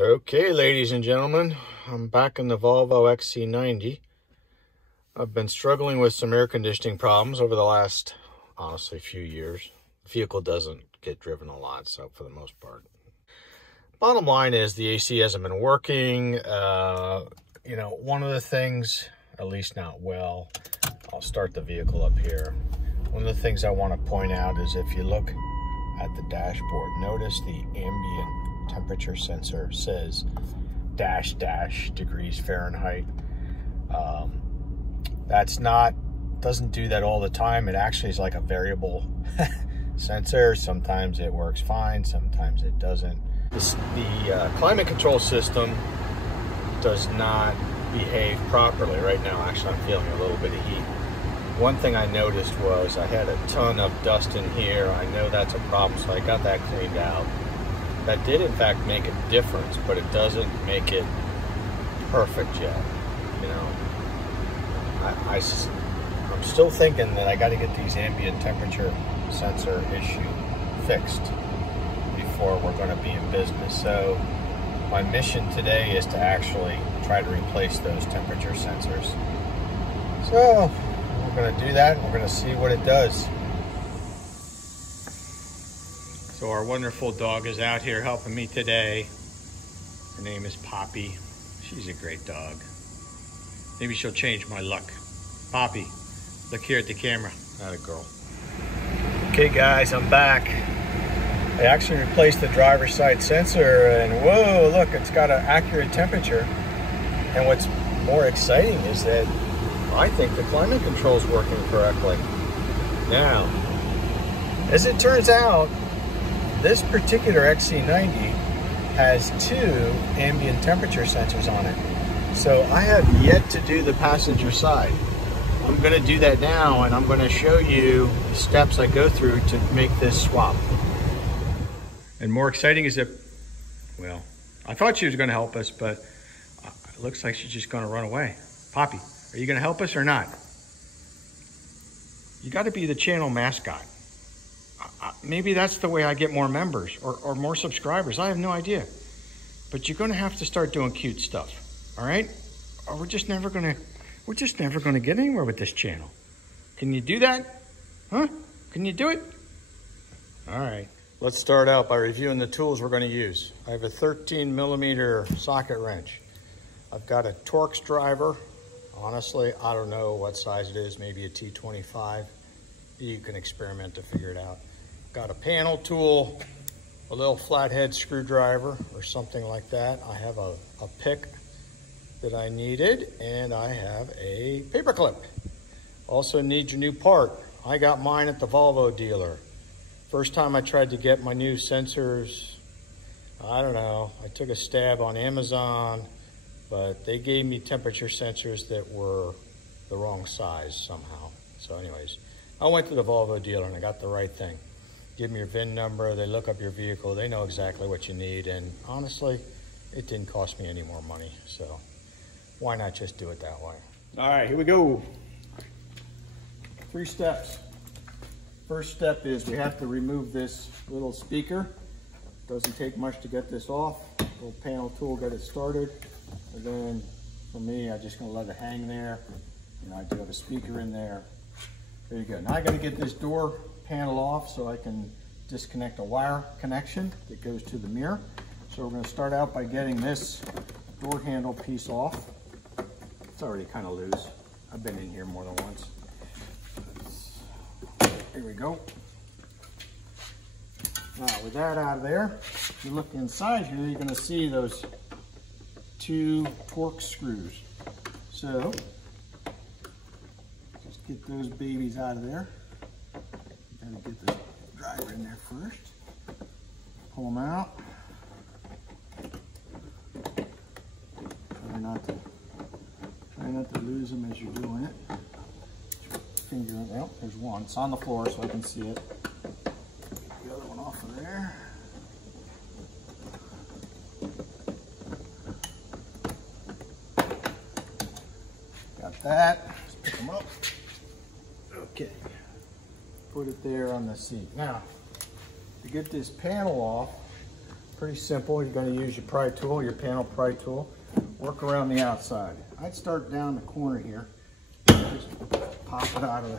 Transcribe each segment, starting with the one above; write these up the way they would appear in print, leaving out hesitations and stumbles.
Okay, ladies and gentlemen, I'm back in the Volvo XC90. I've been struggling with some air conditioning problems over the last, honestly, few years. The vehicle doesn't get driven a lot, so for the most part. Bottom line is the AC hasn't been working. One of the things, at least not well, I'll start the vehicle up here. One of the things I want to point out is if you look at the dashboard, notice the ambient temperature sensor says -- degrees Fahrenheit. Doesn't do that all the time. It actually is like a variable sensor. Sometimes it works fine, sometimes it doesn't. The climate control system does not behave properly right now. Actually, I'm feeling a little bit of heat. One thing I noticed was I had a ton of dust in here. I know that's a problem, so I got that cleaned out. That did in fact make a difference, but it doesn't make it perfect yet. I'm still thinking that I got to get these ambient temperature sensor issue fixed before we're going to be in business. So my mission today is to actually try to replace those temperature sensors. So we're going to do that, and we're going to see what it does. So our wonderful dog is out here helping me today. Her name is Poppy. She's a great dog. Maybe she'll change my luck. Poppy, look here at the camera. Not a girl. Okay guys, I'm back. I actually replaced the driver's side sensor, and whoa, look, it's got an accurate temperature. And what's more exciting is that I think the climate control is working correctly. Now, as it turns out, this particular XC90 has 2 ambient temperature sensors on it. So I have yet to do the passenger side. I'm going to do that now, and I'm going to show you the steps I go through to make this swap. And more exciting is that, well, I thought she was going to help us, but it looks like she's just going to run away. Poppy, are you going to help us or not? You got to be the channel mascot. Maybe that's the way I get more members or more subscribers. I have no idea. But you're going to have to start doing cute stuff. All right? Or we're just never going to get anywhere with this channel. Can you do that? Huh? Can you do it? All right. Let's start out by reviewing the tools we're going to use. I have a 13mm socket wrench. I've got a Torx driver. Honestly, I don't know what size it is. Maybe a T25. You can experiment to figure it out. Got a panel tool, a little flathead screwdriver or something like that. I have a pick that I needed, and I have a paper clip. Also need your new part. I got mine at the Volvo dealer. First time I tried to get my new sensors, I don't know, I took a stab on Amazon, but they gave me temperature sensors that were the wrong size somehow. So anyways, I went to the Volvo dealer and I got the right thing. Give me your VIN number, they look up your vehicle, they know exactly what you need, and honestly, it didn't cost me any more money, so why not just do it that way? All right, here we go. 3 steps. First step is we have to remove this little speaker. Doesn't take much to get this off. Little panel tool, get it started. And then for me, I'm just gonna let it hang there. I do have a speaker in there. There you go. Now I gotta get this door panel off so I can disconnect a wire connection that goes to the mirror. So we're going to start out by getting this door handle piece off. It's already kind of loose. I've been in here more than once. Here we go. Now with that out of there, if you look inside here, you're going to see those 2 Torx screws. So just get those babies out of there. Gotta get the driver in there first. Pull them out. Try not to lose them as you're doing it. Finger, well, there's one. It's on the floor so I can see it. Get the other one off of there. Got that. Let's pick them up. Okay. Put it there on the seat. Now, to get this panel off, pretty simple. You're going to use your pry tool, your panel pry tool. Work around the outside. I'd start down the corner here. Just pop it out of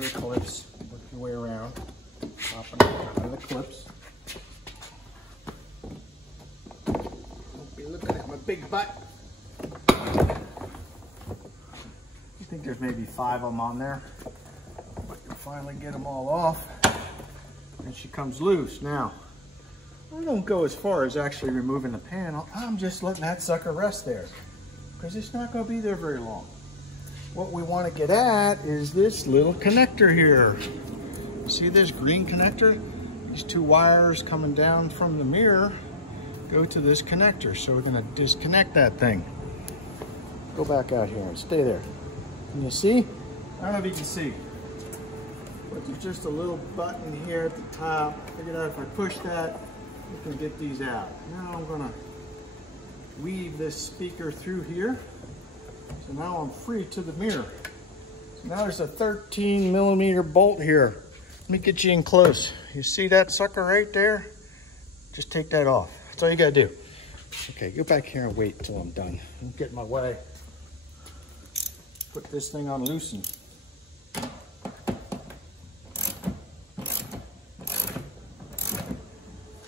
the clips. Work your way around. Pop it out of the clips. Don't be looking at my big butt. I think there's maybe 5 of them on there. But you'll finally get them all off. And she comes loose. Now, I don't go as far as actually removing the panel. I'm just letting that sucker rest there because it's not going to be there very long. What we want to get at is this little connector here. See this green connector? These 2 wires coming down from the mirror go to this connector. So we're going to disconnect that thing. Go back out here and stay there. Can you see? I don't know if you can see. But there's just a little button here at the top. Figured out if I push that, we can get these out. Now I'm gonna weave this speaker through here. So now I'm free to the mirror. So now there's a 13mm bolt here. Let me get you in close. You see that sucker right there? Just take that off. That's all you gotta do. Okay, go back here and wait until I'm done. Don't get in my way. Put this thing on loosen.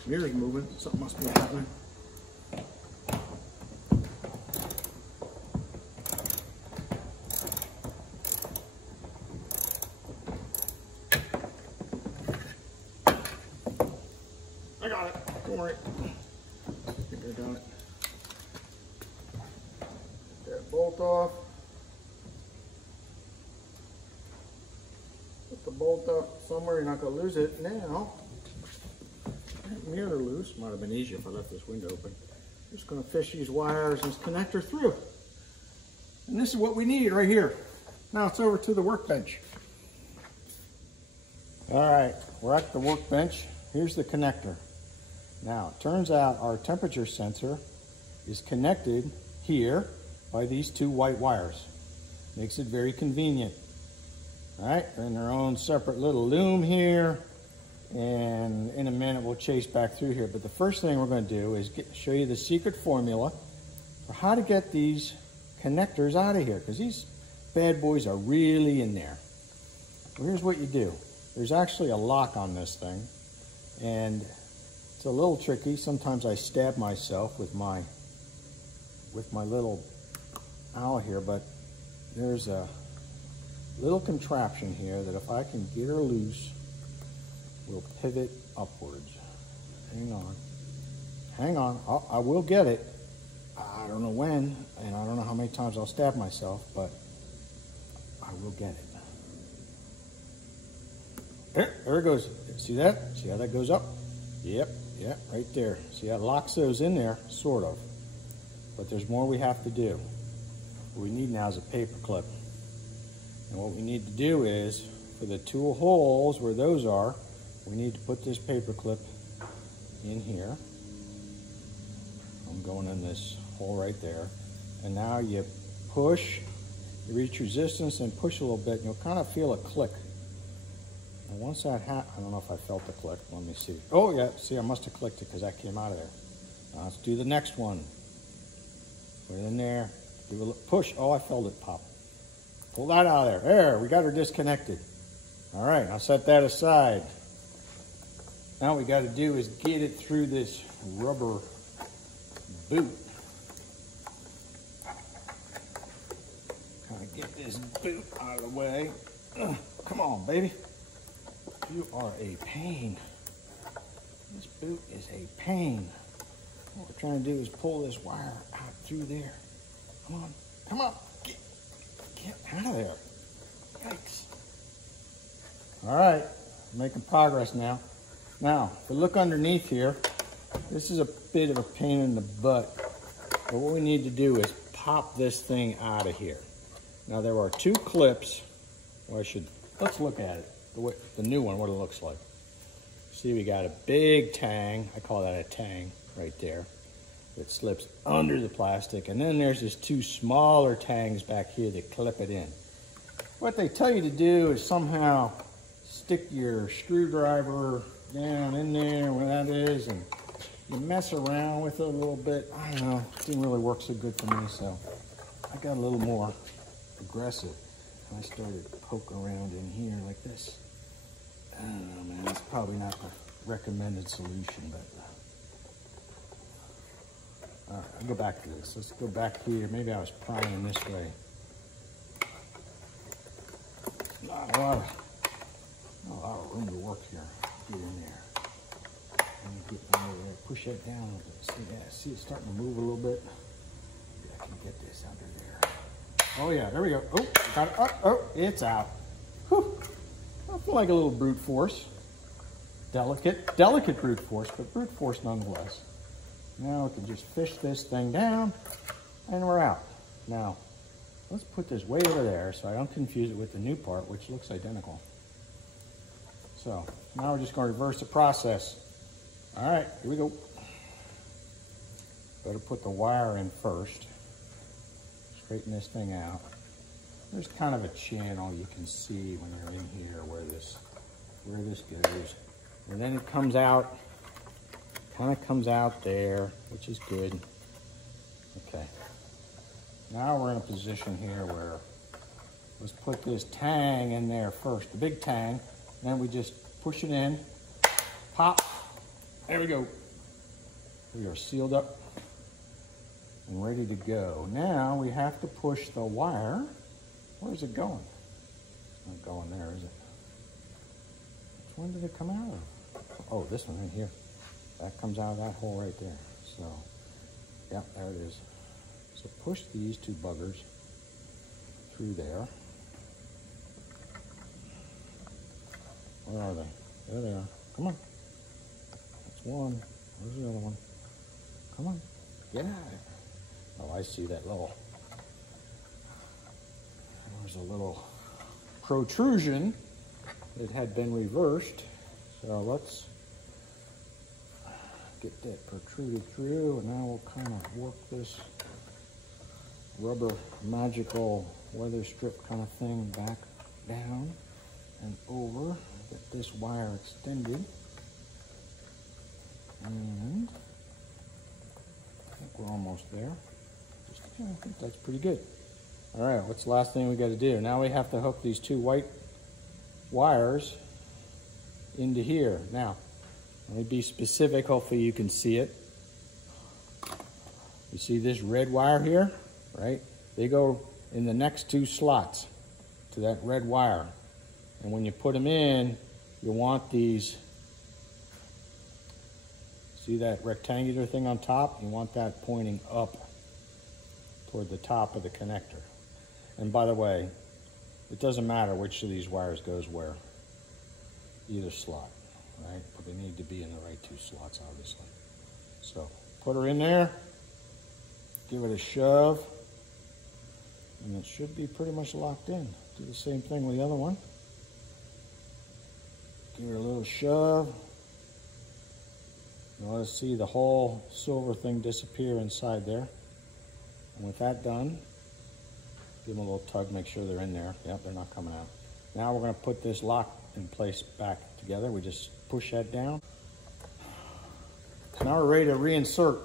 Mirror's moving, something must be happening. I got it, don't worry. I think I got it. Get that bolt off. Put the bolt up somewhere, you're not going to lose it now. Mirror loose. Might have been easier if I left this window open. Just going to fish these wires and this connector through. And this is what we need right here. Now it's over to the workbench. All right, we're at the workbench. Here's the connector. Now, it turns out our temperature sensor is connected here by these 2 white wires. Makes it very convenient. All right, they're in their own separate little loom here. And in a minute we'll chase back through here. But the first thing we're going to do is show you the secret formula for how to get these connectors out of here, because these bad boys are really in there. Well, here's what you do. There's actually a lock on this thing, and it's a little tricky. Sometimes I stab myself with my little owl here, but there's a little contraption here that if I can get her loose, we'll pivot upwards. Hang on. Hang on. I will get it. I don't know when, and I don't know how many times I'll stab myself, but I will get it. There it goes. See that? See how that goes up? Yep, right there. See how it locks those in there? Sort of. But there's more we have to do. What we need now is a paper clip. And what we need to do is, for the 2 holes where those are, we need to put this paper clip in here. I'm going in this hole right there. And now you push, you reach resistance and push a little bit, and you'll kind of feel a click. And once that happens, I don't know if I felt the click. Let me see. Oh yeah, see, I must have clicked it because that came out of there. Now let's do the next one. Put it in there, do a little push. Oh, I felt it pop. Pull that out of there. There, we got her disconnected. All right, I'll set that aside. Now what we got to do is get it through this rubber boot. Kind of get this boot out of the way. Come on, baby. You are a pain. This boot is a pain. What we're trying to do is pull this wire out through there. Come on, come on. Get out of there. Yikes. All right, making progress now. Now, if we look underneath here, this is a bit of a pain in the butt. But what we need to do is pop this thing out of here. Now, there are 2 clips. Well, let's look at it. The new one, what it looks like. See, we got a big tang. I call that a tang right there. That slips under the plastic. And then there's just 2 smaller tangs back here that clip it in. What they tell you to do is somehow stick your screwdriver down in there where that you mess around with it a little bit. I don't know, it didn't really work so good for me, so I got a little more aggressive. And I started poking around in here like this. I don't know, man, it's probably not the recommended solution, but all right, I'll go back to this. Let's go back here. Maybe I was prying this way. Not a lot of room to work here. Get in there. And get over there. Push that down a bit. See, yeah, see it's starting to move a little bit. Maybe I can get this under there. Oh yeah, there we go. Oh, got it. Oh, it's out. Whew. I feel like a little brute force. Delicate brute force, but brute force nonetheless. Now we can just fish this thing down and we're out. Now, let's put this way over there so I don't confuse it with the new part, which looks identical. So now we're just going to reverse the process. All right, here we go. Better put the wire in first. Straighten this thing out. There's kind of a channel you can see when you're in here where this goes. And then it comes out, kind of comes out there, which is good. Okay. Now we're in a position here where let's put this tang in there first, the big tang. Then we just push it in, pop. There we go. We are sealed up and ready to go. Now we have to push the wire. Where's it going? It's not going there, is it? Which one did it come out of? Oh, this one right here. That comes out of that hole right there. So, yeah, there it is. So push these two buggers through there. Where are they? There they are. Come on. That's one. Where's the other one? Come on. Get out of there. Oh, I see that little. There's a little protrusion that had been reversed. So let's get that protruded through, and now we'll kind of work this rubber magical weather strip kind of thing back down and over. Get this wire extended, and I think we're almost there. Yeah, I think that's pretty good. All right, what's the last thing we got to do? Now we have to hook these two white wires into here. Now, let me be specific, hopefully you can see it. You see this red wire here, right? They go in the next two slots to that red wire. And when you put them in, you want these, see that rectangular thing on top? You want that pointing up toward the top of the connector. And by the way, it doesn't matter which of these wires goes where, either slot, right? But they need to be in the right two slots, obviously. So put her in there, give it a shove, and it should be pretty much locked in. Do the same thing with the other one. Give her a little shove. You want to see the whole silver thing disappear inside there. And with that done, give them a little tug, make sure they're in there. Yep, they're not coming out. Now we're going to put this lock in place back together. We just push that down. Now we're ready to reinsert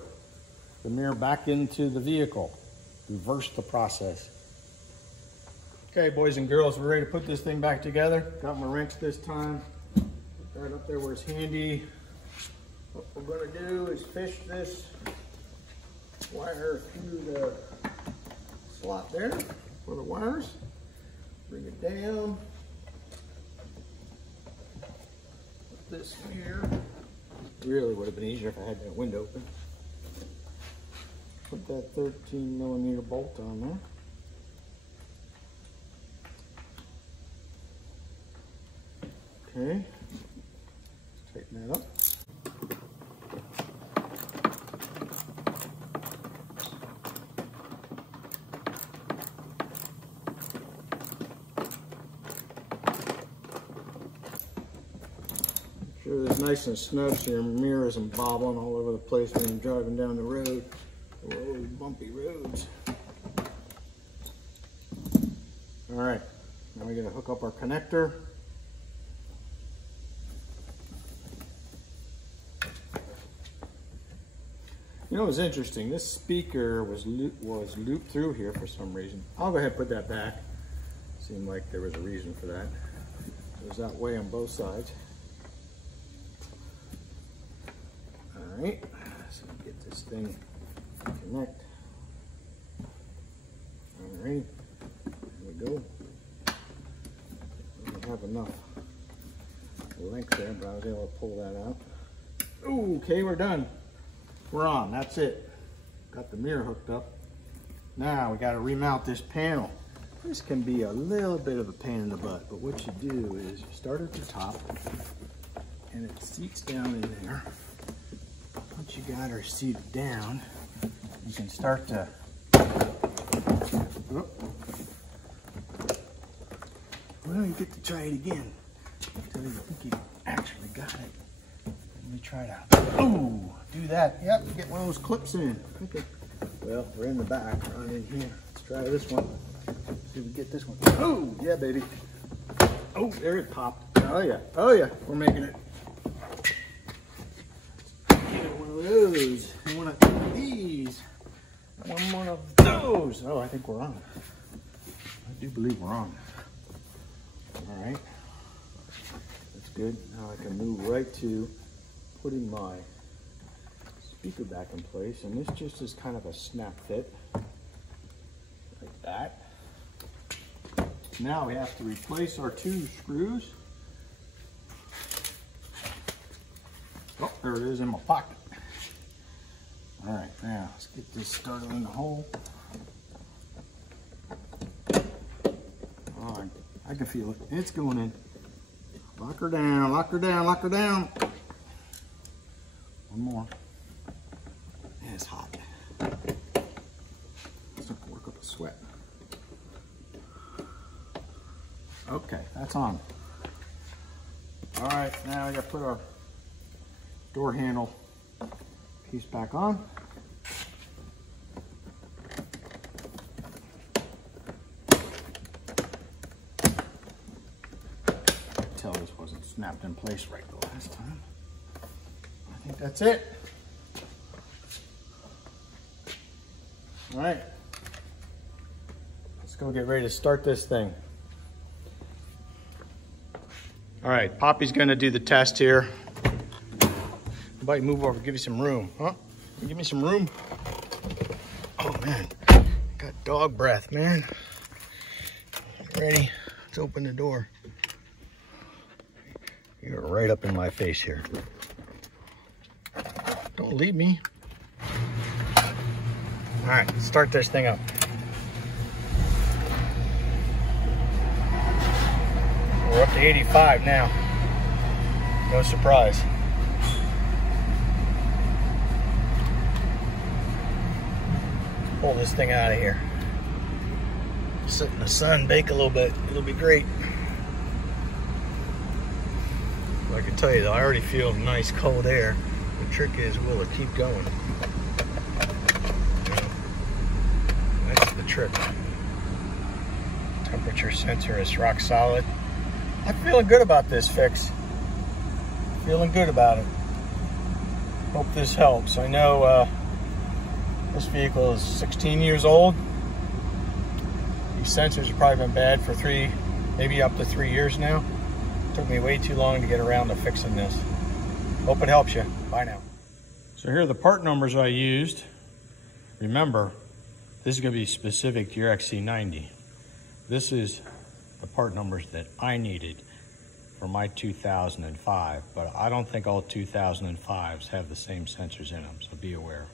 the mirror back into the vehicle. Reverse the process. Okay, boys and girls, we're ready to put this thing back together. Got my wrench this time. Right up there where it's handy. What we're going to do is fish this wire through the slot there for the wires. Bring it down. Put this here. Really would have been easier if I had that window open. Put that 13mm bolt on there. Okay. Tighten that up. Make sure it's nice and snug so your mirror isn't bobbling all over the place when you're driving down the road. Whoa, bumpy roads. All right, now we're gonna hook up our connector. You know, it was interesting. This speaker was looped through here for some reason. I'll go ahead and put that back. Seemed like there was a reason for that. It was that way on both sides. All right, so get this thing to connect. All right, there we go. I don't have enough length there, but I was able to pull that out. Ooh, okay, we're done. We're on, that's it. Got the mirror hooked up. Now we got to remount this panel. This can be a little bit of a pain in the butt, but what you do is you start at the top and it seats down in there. Once you got her seated down, you can start to, well, you get to try it again until you think you actually got it. Let me try to, ooh, do that. Yep, get one of those clips in. Okay. Well, we're in the back, not in here. Let's try this one. See if we get this one. Oh, yeah, baby. Oh, there it popped. Oh, yeah. Oh, yeah. We're making it. One of those. One of these. One of those. Oh, I think we're on. I do believe we're on. All right. That's good. Now I can move right to putting my speaker back in place. And this just is kind of a snap fit. Like that. Now we have to replace our 2 screws. Oh, there it is in my pocket. All right, now let's get this started in the hole. Oh, I can feel it. It's going in. Lock her down, lock her down, lock her down. One more. It's hot. It's not gonna work up a sweat. Okay, that's on. All right, now we gotta put our door handle piece back on. Tell this wasn't snapped in place right the last time. I think that's it. All right, let's go get ready to start this thing. All right, Poppy's gonna do the test here. Everybody move over, give you some room. Huh? Give me some room. Oh man, I got dog breath, man. Ready? Let's open the door. You're right up in my face here. Don't leave me. All right, let's start this thing up. We're up to 85 now. No surprise. Pull this thing out of here. Sit in the sun, bake a little bit. It'll be great. Well, I can tell you though, I already feel nice cold air. The trick is, will it keep going? That's the trick. Temperature sensor is rock solid. I'm feeling good about this fix. Feeling good about it. Hope this helps. I know this vehicle is 16 years old. These sensors have probably been bad for maybe up to 3 years now. It took me way too long to get around to fixing this. Hope it helps you. Bye now. So here are the part numbers I used. Remember, this is going to be specific to your XC90. This is the part numbers that I needed for my 2005, but I don't think all 2005s have the same sensors in them, so be aware.